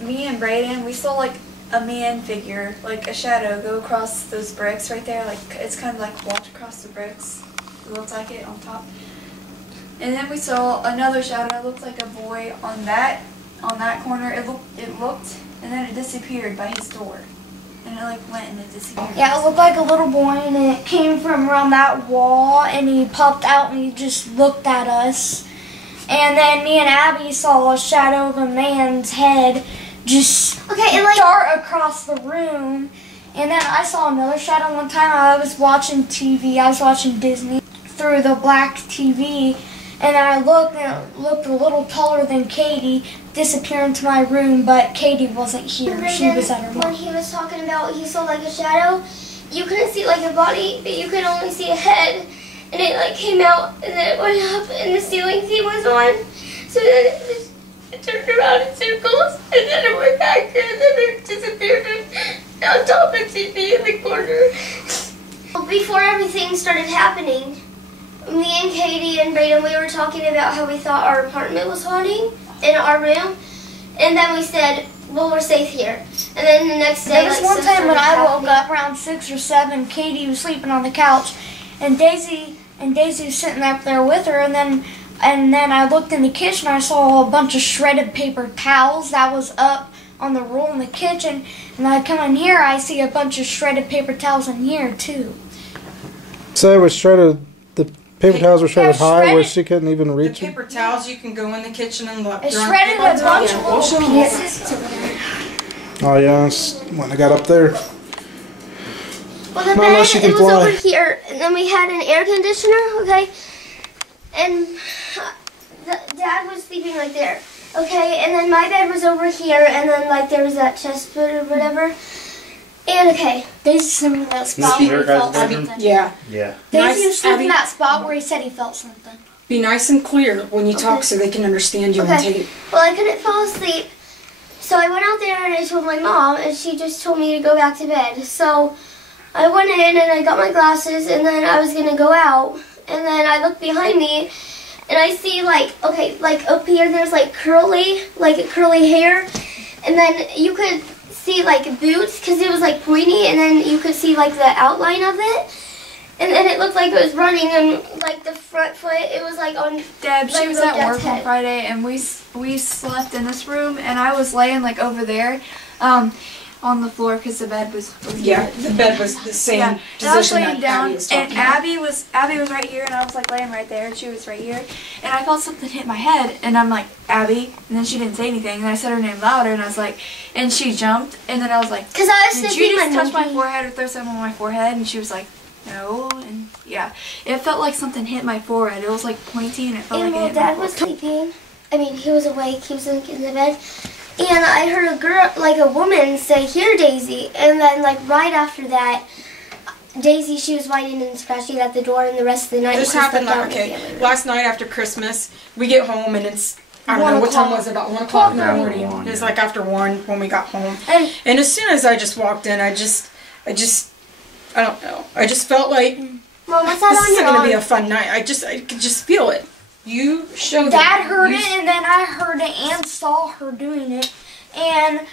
me and Brayden, we saw like a man figure, like a shadow, go across those bricks right there. Like it's kind of like walked across the bricks. It looked like it on top. And then we saw another shadow. It looked like a boy on that corner. It looked, and then it disappeared by his door. And it like went and it disappeared. Yeah, it looked like a little boy, and it came from around that wall, and he popped out and he just looked at us. And then me and Abby saw a shadow of a man's head just dart across the room. And then I saw another shadow one time. I was watching TV. I was watching Disney through the black TV. And I looked, and it looked a little taller than Katie, disappear into my room, but Katie wasn't here. She was at her room. When he was talking about he saw like a shadow, you couldn't see like a body, but you could only see a head. And it like came out, and then it went up, and the ceiling fan was on. So then it turned around in circles, and then it went back, and then it disappeared on top of the TV in the corner. Before everything started happening, me and Katie and Brayden, we were talking about how we thought our apartment was haunting in our room. And then we said, well, we're safe here. And then the next day, there was one time when I woke up around 6 or 7, Katie was sleeping on the couch, and Daisy was sitting up there with her, and then I looked in the kitchen, I saw a bunch of shredded paper towels that was up on the roll in the kitchen, and I come in here, I see a bunch of shredded paper towels in here too. So it was shredded. The paper towels were shredded high where she couldn't even reach them. The paper towels, you can go in the kitchen and look. It shredded a bunch of little pieces. Oh yeah, that's when I got up there. Well, the bed, it was over here, and then we had an air conditioner, okay? And Dad was sleeping right there, okay? And then my bed was over here, and then like there was that chest foot or whatever. And okay, Daisy's sleeping in that spot where he felt something. Yeah. Daisy was sleeping in that spot where he said he felt something. Be nice and clear when you talk so they can understand you on tape. Well, I couldn't fall asleep, so I went out there and I told my mom, and she just told me to go back to bed. So I went in and I got my glasses, and then I was going to go out, and then I looked behind me, and I see like up here there's like curly hair, and then you could see like boots because it was like pointy, and then you could see like the outline of it, and then it looked like it was running, and like the front foot, it was like on Deb. She was at work head. on Friday, and we slept in this room, and I was laying like over there on the floor because the bed was over here. The bed was the same position and I was laying that down, Abby was talking and Abby was right here, and I was like laying right there, and she was right here, and I felt something hit my head, and I'm like, Abby, and then she didn't say anything, and I said her name louder, and I was like, and she jumped, and then I was like, because I was did you just touch my forehead or throw something on my forehead? And she was like, no, and yeah, it felt like something hit my forehead. It was like pointy, and it felt like it hit Dad my was forehead. sleeping. I mean, he was awake. He was in the bed. And I heard a girl, like a woman, say, "Here, Daisy." And then, like, right after that, Daisy, she was whining and scratching at the door, and the rest of the night This happened, last night after Christmas, we get home, and it's, I don't know, what time was it? About 1 o'clock in the morning. It was like after 1 when we got home. And as soon as I just walked in, I don't know. I just felt like, Mom, what's that this on isn't your going to be arm? a fun night. I could just feel it. You showed Dad heard it, and then I heard it and saw her doing it, and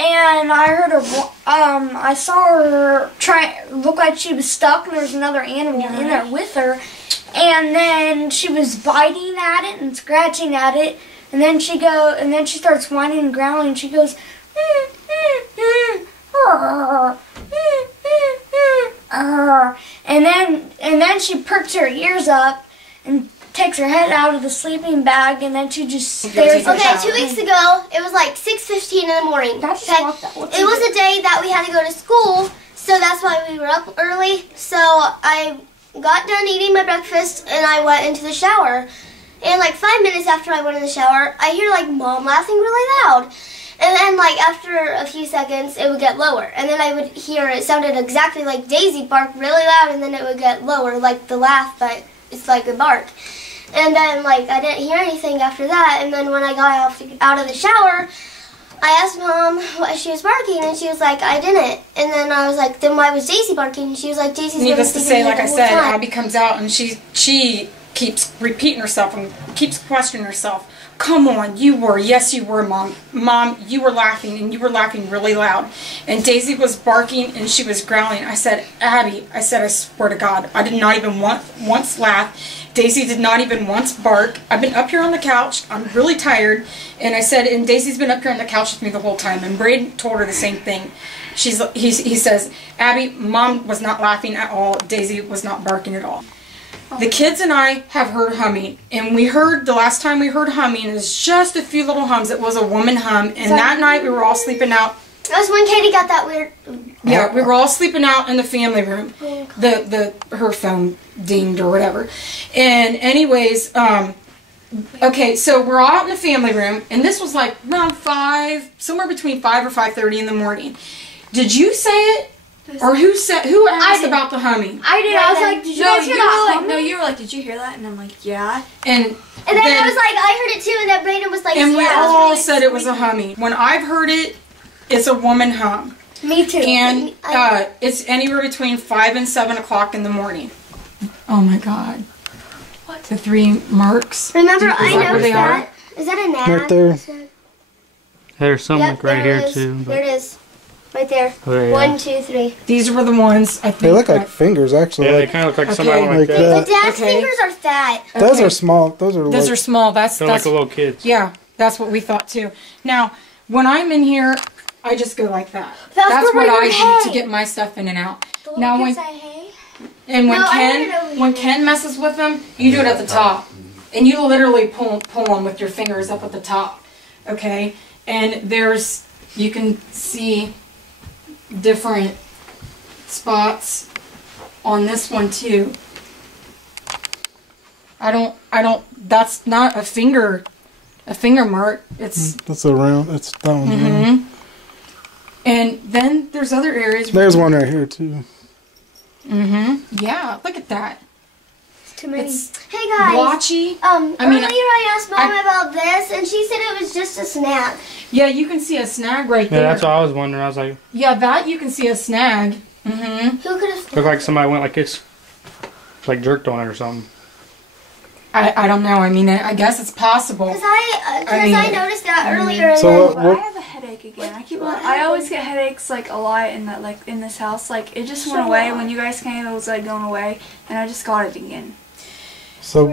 I heard her. I saw her look like she was stuck, and there was another animal in there with her, and then she was biting at it and scratching at it, and then she starts whining and growling. And she goes, and then she perks her ears up and takes her head out of the sleeping bag, and then she just stares. Okay, 2 weeks ago, it was like 6:15 in the morning. Okay? It was a day that we had to go to school, so that's why we were up early. So I got done eating my breakfast, and I went into the shower. And like 5 minutes after I went in the shower, I hear like Mom laughing really loud. And then like after a few seconds, it would get lower. And then I would hear it sounded exactly like Daisy bark really loud, and then it would get lower, like the laugh, but it's like a bark. And then, like, I didn't hear anything after that, and then when I got out of the shower, I asked Mom why she was barking, and she was like, I didn't. And then I was like, then why was Daisy barking? And she was like, Daisy's been needless to sleeping say, like the I whole said, time. Abby comes out, and she keeps repeating herself and keeps questioning herself. Come on, you were. Yes, you were, Mom. Mom, you were laughing, and you were laughing really loud. And Daisy was barking, and she was growling. I said, Abby, I said, I swear to God, I did not even once laugh. Daisy did not even once bark. I've been up here on the couch. I'm really tired. And I said, and Daisy's been up here on the couch with me the whole time. And Braden told her the same thing. He says, Abby, Mom was not laughing at all. Daisy was not barking at all. The kids and I have heard humming, and we heard, the last time we heard humming, it was just a few little hums. It was a woman hum, and that night we were all sleeping out. That was when Katie got that weird... Yeah, we were all sleeping out in the family room. Her phone dinged or whatever. And anyways, okay, so we're all out in the family room, and this was like around 5, somewhere between 5 or 5:30 in the morning. Did you say it? Or who asked about the humming? I did. I was like, did you guys hear that humming? No, you were like, did you hear that? And I'm like, yeah. And then I was like, I heard it too, and then Brayden was like, and we yeah. all said it was a humming. When I've heard it, it's a woman hum. Me too. And it's anywhere between 5 and 7 o'clock in the morning. Oh my God. What? The 3 marks. Remember, I noticed that. Is that a gnat? Right there. There's some Yep, right there here it is. too. There it is. Right there. Oh, yeah. 1, 2, 3. These were the ones, I think. They look like fingers, actually. Yeah, they Like, kind of look like Okay. somebody Like like that. that. But Dad's Okay. fingers are fat. those are small. Those are Those like, are small. That's They're like the little kids. yeah. That's what we thought too. Now, when I'm in here, I just go like that. That's That's the what I way do hey. to get my stuff in and out. The little Now kids when say hey. and when No, I heard it over Ken here. Ken messes with them, you do it at the top, and you literally pull them with your fingers up at the top. Okay, and you can see different spots on this one too. That's not a finger mark. It's that's a round. That's that one's round. and then there's other areas. There's one right here too. Yeah, look at that. Too many. It's Hey guys. blotchy. Earlier I asked Mom about this, and she said it was just a snag. Yeah, you can see a snag right Yeah, there. that's what I was wondering. I was like, Yeah, that you can see a snag. Who could have? looked like somebody went like this, like jerked on it or something. I don't know. I mean, I guess it's possible. Because I noticed that earlier. And So then, I have a headache again. I always get headaches like a lot in this house. Like it just went away when you guys came. It was like going away, and I just got it again. So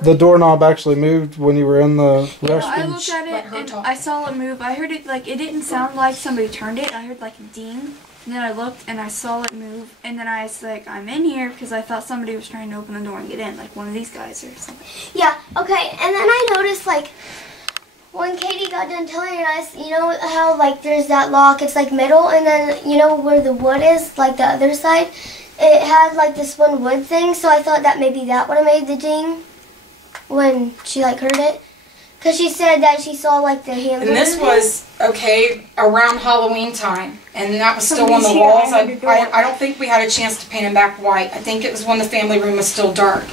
the doorknob actually moved when you were in the I restroom. looked at Let it her and talk. I saw it move. I heard it like it didn't sound like somebody turned it. I heard like a ding. And then I looked and I saw it move. And then I was like, I'm in here because I thought somebody was trying to open the door and get in, like one of these guys or something. yeah, okay. And then I noticed like when Katie got done telling us, you know how like there's that lock, it's like middle, and then you know where the wood is, like the other side, it had like this one wood thing. So I thought that maybe that would have made the ding when she like heard it. Because she said that she saw like the hands. And this was, okay, around Halloween time. And that was still on the Somebody's here. walls. I heard the door. I don't think we had a chance to paint them back white. I think it was when the family room was still dark.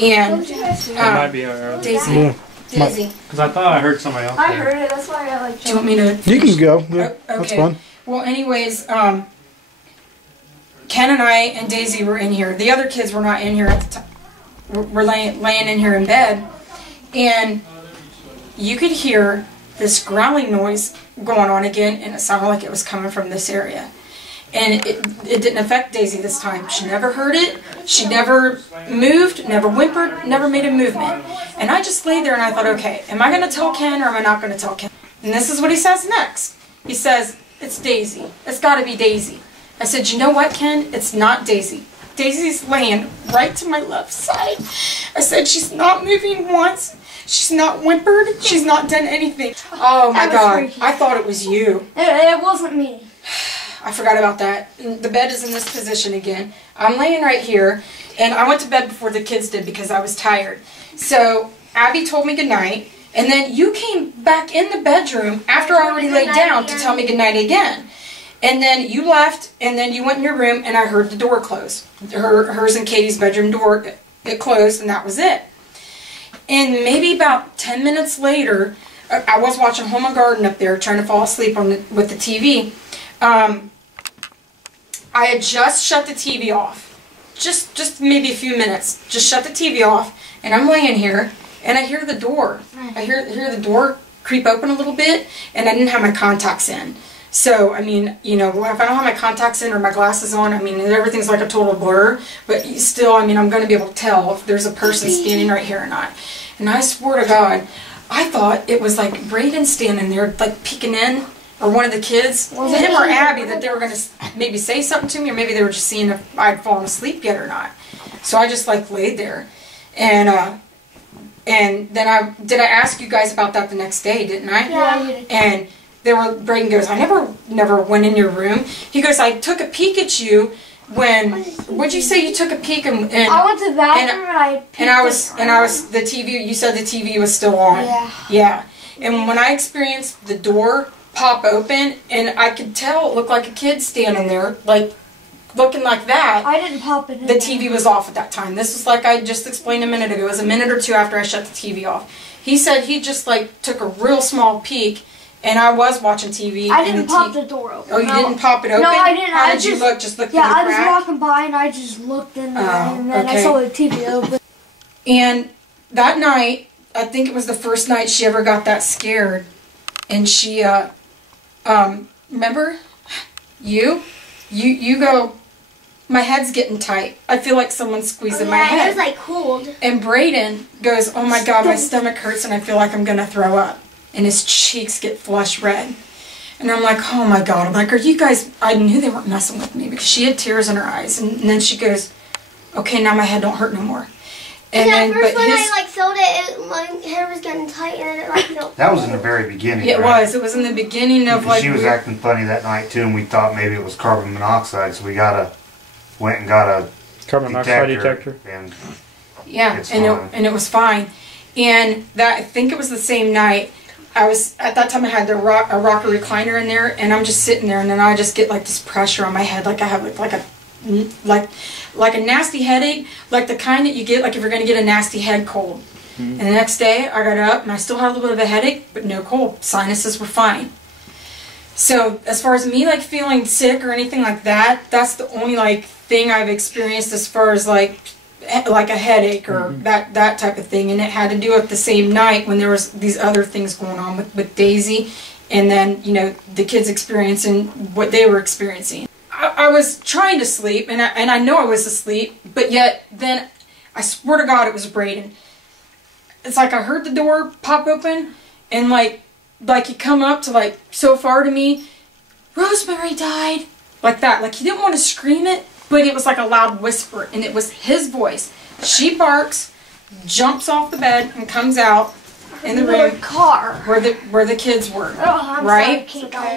And It might be early. Daisy. Yeah. Daisy. Because I thought I heard somebody else. I there. heard it. That's why I like. Do you want me to? You can go. Yeah, Oh, that's okay. fine. Well, anyways, Ken and I and Daisy were in here. The other kids were not in here at the time. We're laying in here in bed. And you could hear this growling noise going on again, and it sounded like it was coming from this area. And it didn't affect Daisy this time. She never heard it. She never moved, never whimpered, never made a movement. And I just lay there and I thought, okay, am I going to tell Ken or am I not going to tell Ken? And this is what he says next. He says, it's Daisy. It's got to be Daisy. I said, you know what, Ken? It's not Daisy. Daisy's laying right to my left side. I said, she's not moving once. She's not whimpered. She's not done anything. Oh my God. I thought it was you. It wasn't me. I forgot about that. The bed is in this position again. I'm laying right here, and I went to bed before the kids did because I was tired. So Abby told me goodnight, and then you came back in the bedroom after I already laid down to tell me goodnight again. And then you left, and then you went in your room, and I heard the door close. Hers and Katie's bedroom door, it closed, and that was it. And maybe about 10 minutes later, I was watching Home and Garden up there, trying to fall asleep with the TV. I had just shut the TV off. Just maybe a few minutes. Just shut the TV off, and I'm laying here, and I hear the door. I hear the door creep open a little bit, and I didn't have my contacts in. So, I mean, you know, if I don't have my contacts in or my glasses on, I mean, everything's like a total blur. But still, I mean, I'm going to be able to tell if there's a person standing right here or not. And I swear to God, I thought it was like Braden standing there, like peeking in, or one of the kids, him or Abby, that they were going to maybe say something to me, or maybe they were just seeing if I'd fallen asleep yet or not. So I just like laid there. And then did I ask you guys about that the next day, didn't I? Yeah, you did. And Braden goes, I never went in your room. He goes, I took a peek at you when, what'd you say you took a peek and I went to the bathroom and I peeked and I was, the TV, you said the TV was still on. Yeah. Yeah. And when I experienced the door pop open, and I could tell it looked like a kid standing there, like, looking like that. I didn't pop it in the TV was off at that time. This was like I just explained a minute ago. It was a minute or two after I shut the TV off. He said he just like took a real small peek, and I was watching TV. I didn't pop the door open. Oh, you didn't pop it open? No, I didn't. How did you look? Just looked in the crack? crack? Yeah, I was walking by and I just looked in there, and then I saw the TV open. And that night, I think it was the first night she ever got that scared, and she, remember, you go, my head's getting tight. I feel like someone's squeezing my head. It was like cold. And Braden goes, oh my God, my stomach hurts and I feel like I'm going to throw up. And his cheeks get flush red. And I'm like, oh my God. I'm like, are you guys, I knew they weren't messing with me because she had tears in her eyes. And then she goes, okay, now my head don't hurt no more. And then, first when I like felt it, my hair was getting tight and then it like felt. That was in the very beginning. It right? was. It was in the beginning of like. She was acting funny that night too, and we thought maybe it was carbon monoxide, so we went and got a carbon monoxide detector. And yeah, and it was fine. And that, I think it was the same night. I was at that time I had a rocker recliner in there, and I'm just sitting there, and then I just get like this pressure on my head, like I have like a nasty headache, like the kind that you get like if you're going to get a nasty head cold. And the next day I got up and I still had a little bit of a headache, but no cold. Sinuses were fine. So as far as me like feeling sick or anything like that, that's the only like thing I've experienced as far as like a headache or that type of thing. And it had to do with the same night when there was these other things going on with Daisy, and then, you know, the kids experiencing what they were experiencing. I was trying to sleep, and I know I was asleep, but yet then I swear to God it was Braden. It's like I heard the door pop open, and like he come up to like so far to me, Rosemary died, like that. Like he didn't want to scream it, but it was like a loud whisper, and it was his voice. She barks, jumps off the bed, and comes out in the room where the kids were, right?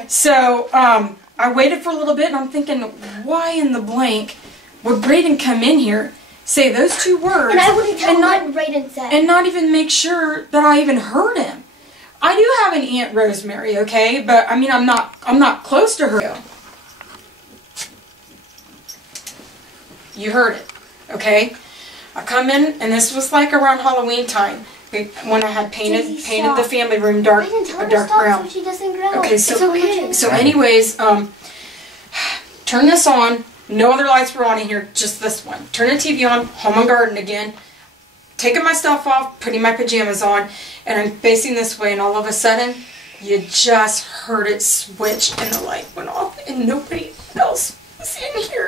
So I waited for a little bit, and I'm thinking, why in the blank would Braden come in here, say those two words, and I wouldn't tell him what Braden said, and not even make sure that I even heard him? I do have an Aunt Rosemary, okay, but I mean I'm not close to her. You heard it, okay? I come in, and this was like around Halloween time when I had painted the family room dark brown. So she doesn't grow. Okay, so anyways, turn this on. No other lights were on in here, just this one. Turn the TV on, Home and Garden again. Taking my stuff off, putting my pajamas on, and I'm facing this way, and all of a sudden, you just heard it switch, and the light went off, and nobody else was in here.